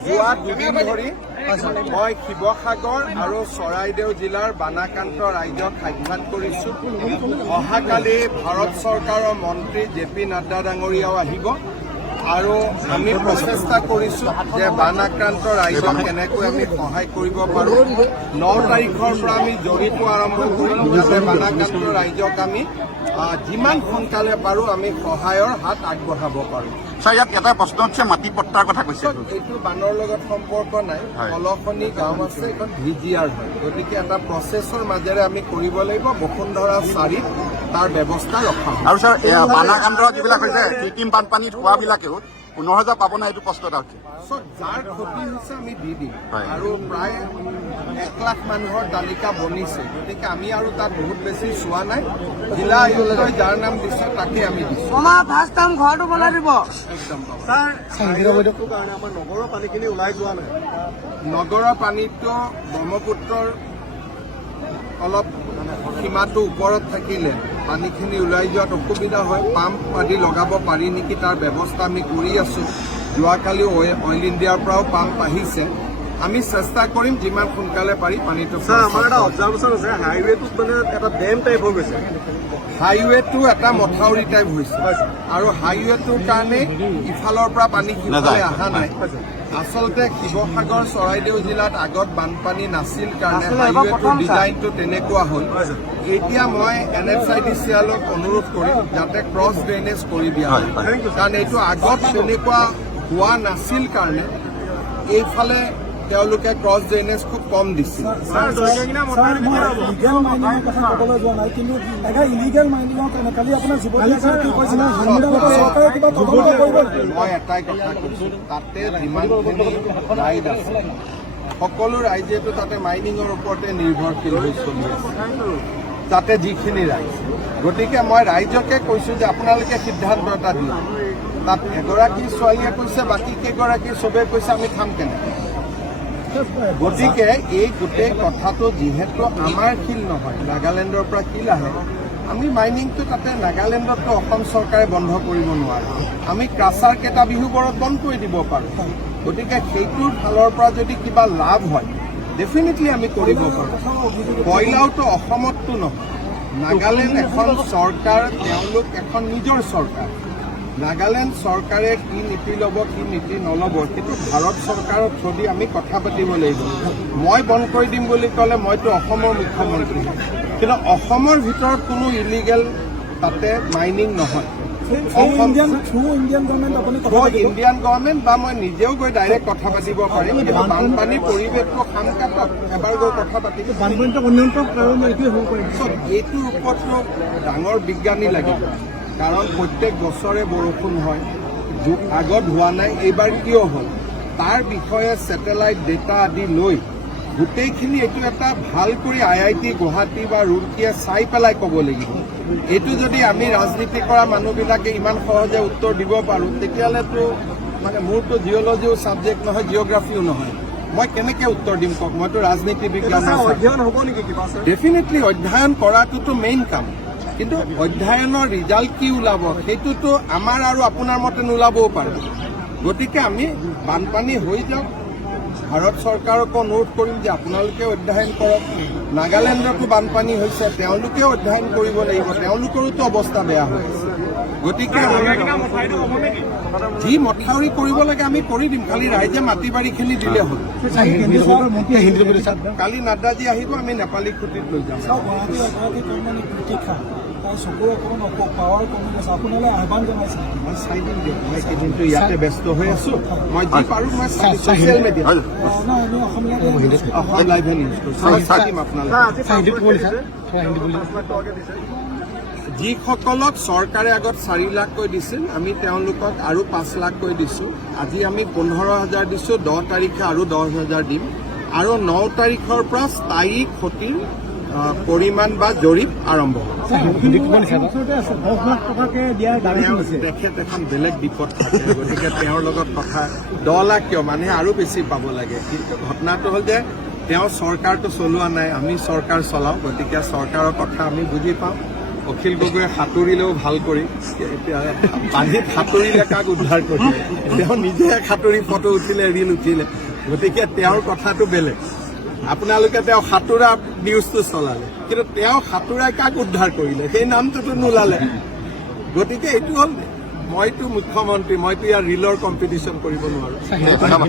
যোৱা দুদিন ধৰি মই শিৱসাগৰ আৰু চৰাইদেউ জিলাৰ বানাক্ৰান্ত ৰাইজক সাক্ষাৎ কৰিছোঁ। অহাকালি ভাৰত চৰকাৰৰ মন্ত্ৰী জে.পি. নাড্ডা ডাঙৰীয়াও আহিব আৰু আমি প্ৰচেষ্টা কৰিছোঁ যে বানাক্ৰান্ত ৰাইজক কেনেকৈ আমি সহায় কৰিব পাৰোঁ। 9 তাৰিখৰ পৰা আমি জৰীপো আৰম্ভ কৰিম যাতে বানাক্ৰান্ত ৰাইজক আমি যিমান সোনকালে পাৰোঁ আমি সহায়ৰ হাত আগবঢ়াব পাৰোঁ। ছাৰ, ইয়াত এটা প্ৰশ্ন হৈছে মাটি পট্টাৰ কথা কৈছে। এইটো বানৰ লগত সম্পৰ্ক নাই। কলখনি গাঁও আছে, এখন VGR হয়। গতিকে এটা প্ৰচেছৰ মাজেৰে আমি কৰিব লাগিব। বসুন্ধৰা 4 তাৰ ব্যৱস্থা ৰখা আৰু ছাৰ, বানাক্ৰান্ত যিবিলাক হৈছে কৃত্ৰিম বানপানীত হোৱাবিলাকেও 15,000 পাব নাই, এইটো প্ৰশ্ন এটা হৈছে। যাৰ ক্ষতি হৈছে আমি দি দিম আৰু প্ৰায় 1 লাখ মানুহৰ তালিকা বনিছে। গতিকে আমি আৰু তাক বহুত বেছি চোৱা নাই। জিলা আয়ুক্তই যাৰ নাম দিছে তাকে আমি দিছোঁ। ঘৰটো বনাই দিব। একদম কাৰণে আমাৰ নগৰৰ পানীখিনি ওলাই যোৱা নাই। নগৰৰ পানীটো ব্ৰহ্মপুত্ৰৰ অলপ সীমাটো ওপৰত থাকিলে পানীখিনি ওলাই যোৱাত অসুবিধা হয়। পাম্প আদি লগাব পাৰি নেকি তাৰ ব্যৱস্থা আমি কৰি আছোঁ। যোৱাকালি অইল ইণ্ডিয়াৰ পৰাও পাম্প আহিছে। আমি চেষ্টা কৰিম যিমান সোনকালে পাৰি পানীটো। ছাৰ, আমাৰ এটা অবজাৰভেশ্যন আছে, হাইৱেটোত মানে এটা ডেম টাইপ হৈ গৈছে। হাইৱেটো এটা মথাউৰি টাইপ হৈছে আৰু হাইৱেটোৰ কাৰণে ইফালৰ পৰা পানী সিফালে অহা নাই। আচলতে শিৱসাগৰ চৰাইদেউ জিলাত আগত বানপানী নাছিল কাৰণে হাইৱেটোৰ ডিজাইনটো তেনেকুৱা হ'ল। এতিয়া মই NHIDCLক অনুৰোধ কৰিম যাতে ক্ৰছ ড্ৰেইনেজ কৰি দিয়া হয়, কাৰণ এইটো আগত তেনেকুৱা হোৱা নাছিল কাৰণে এইফালে তেওঁলোকে ক্ৰছ ড্ৰেইনেজ খুব কম দিছিল। মই এটাই কথা কৈছো, তাতে যিমানখিনি ৰাইজ আছে সকলো ৰাইজেতো তাতে মাইনিঙৰ ওপৰতে নিৰ্ভৰশীল হৈ চলি আছে, তাতে যিখিনি ৰাইজ। গতিকে মই ৰাইজকে কৈছো যে আপোনালোকে সিদ্ধান্ত এটা দিয়ক। তাত এগৰাকী ছোৱালীয়ে কৈছে, বাকী কেইগৰাকী চবেই কৈছে আমি খাম কেনেকৈ। গতিকে এই গোটেই কথাটো যিহেতু আমাৰ শিল নহয়, নাগালেণ্ডৰ পৰা শিল আহে, আমি মাইনিংটো তাতে নাগালেণ্ডততো অসম চৰকাৰে বন্ধ কৰিব নোৱাৰে। আমি ক্ৰাছাৰ কেইটা বিহুবোৰত বন্ধ কৰি দিব পাৰোঁ। গতিকে সেইটোৰ ফালৰ পৰা যদি কিবা লাভ হয় ডেফিনেটলি আমি কৰিব পাৰোঁ। কয়লাওতো অসমততো নহয়, নাগালেণ্ড এখন চৰকাৰ, তেওঁলোক এখন নিজৰ চৰকাৰ। নাগালেণ্ড চৰকাৰে কি নীতি ল'ব কি নীতি নল'ব সেইটো ভাৰত চৰকাৰৰ থ্ৰুদি আমি কথা পাতিব লাগিব। মই বন্ধ কৰি দিম বুলি ক'লে মইতো অসমৰ মুখ্যমন্ত্ৰী, কিন্তু অসমৰ ভিতৰত কোনো ইলিগেল তাতে মাইনিং নহয়। ইণ্ডিয়ান গভৰ্ণমেণ্ট বা মই নিজেও গৈ ডাইৰেক্ট কথা পাতিব পাৰিম, কিন্তু বানপানীৰ পৰিৱেশটো সামকাত এবাৰ গৈ কথা পাতিম। এইটোৰ ওপৰতনো ডাঙৰ বিজ্ঞানী লাগিব, কাৰণ প্ৰত্যেক বছৰে বৰষুণ হয়, আগত হোৱা নাই, এইবাৰ কিয় হ'ল তাৰ বিষয়ে ছেটেলাইট ডেটা আদি লৈ গোটেইখিনি এইটো এটা ভাল কৰি IIT গুৱাহাটী বা ৰুড়কীয়ে চাই পেলাই ক'ব লাগিব। এইটো যদি আমি ৰাজনীতি কৰা মানুহবিলাকে ইমান সহজে উত্তৰ দিব পাৰোঁ, তেতিয়াহ'লেতো মানে মোৰতো জিঅ'লজিও ছাবজেক্ট নহয়, জিঅ'গ্ৰাফিও নহয়, মই কেনেকৈ উত্তৰ দিম কওক। মইতো ৰাজনীতি বিজ্ঞান অধ্যয়ন হ'ব নেকি কিবা? ডেফিনেটলি অধ্যয়ন কৰাটোতো মেইন কাম, কিন্তু অধ্যয়নৰ ৰিজাল্ট কি ওলাব সেইটোতো আমাৰ আৰু আপোনাৰ মতে নোলাবও পাৰে। গতিকে আমি বানপানী হৈ যাওক, ভাৰত চৰকাৰকো অনুৰোধ কৰিম যে আপোনালোকে অধ্যয়ন কৰক। নাগালেণ্ডতো বানপানী হৈছে, তেওঁলোকেও অধ্যয়ন কৰিব লাগিব, তেওঁলোকৰোতো অৱস্থা বেয়া হৈ আছে। গতিকে যি মথাউৰি কৰিব লাগে আমি কৰি দিম, খালি ৰাইজে মাটি বাৰীখিনি দিলে হ'ল। কালি নাড্ডাজী আহিব, আমি নেপালী খুঁটিত লৈ যাম। মই চাই দিম দিয়ক, মই কিন্তু ইয়াতে ব্যস্ত হৈ আছো, মই যি পাৰোঁ মই ছ'চিয়েল মিডিয়া অসম লাইভে নিউজ চাই দিম আপোনালোকে। যিসকলক চৰকাৰে আগত 4 লাখকৈ দিছিল, আমি তেওঁলোকক আৰু 5 লাখকৈ দিছোঁ। আজি আমি 15,000 দিছোঁ, 10 তাৰিখে আৰু 10,000 দিম, আৰু 9 তাৰিখৰ পৰা স্থায়ী ক্ষতিৰ পৰিমাণ বা জৰীপ আৰম্ভ হ'ব। তেখেত এখন বেলেগ বিপদ থাকে, গতিকে তেওঁৰ লগত কথা 10 লাখ কিয়, মানুহে আৰু বেছি পাব লাগে। কিন্তু ঘটনাটো হ'ল যে তেওঁ চৰকাৰটো চলোৱা নাই, আমি চৰকাৰ চলাওঁ, গতিকে চৰকাৰৰ কথা আমি বুজি পাওঁ। অখিল গগৈয়ে সাঁতুৰিলেও ভাল কৰি এতিয়া পানীত সাঁতুৰিলে কাক উদ্ধাৰ কৰিলে তেওঁ নিজে সাঁতুৰি ফটো উঠিলে ৰীল উঠিলে গতিকে তেওঁৰ কথাটো বেলেগ আপোনালোকে তেওঁ সাঁতোৰা নিউজটো চলালে কিন্তু তেওঁ সাঁতোৰাই কাক উদ্ধাৰ কৰিলে সেই নামটোতো নোলালে গতিকে এইটো হ'ল মইতো মুখ্যমন্ত্ৰী মইতো ইয়াৰ ৰীলৰ কম্পিটিশ্যন কৰিব নোৱাৰো ধন্যবাদ।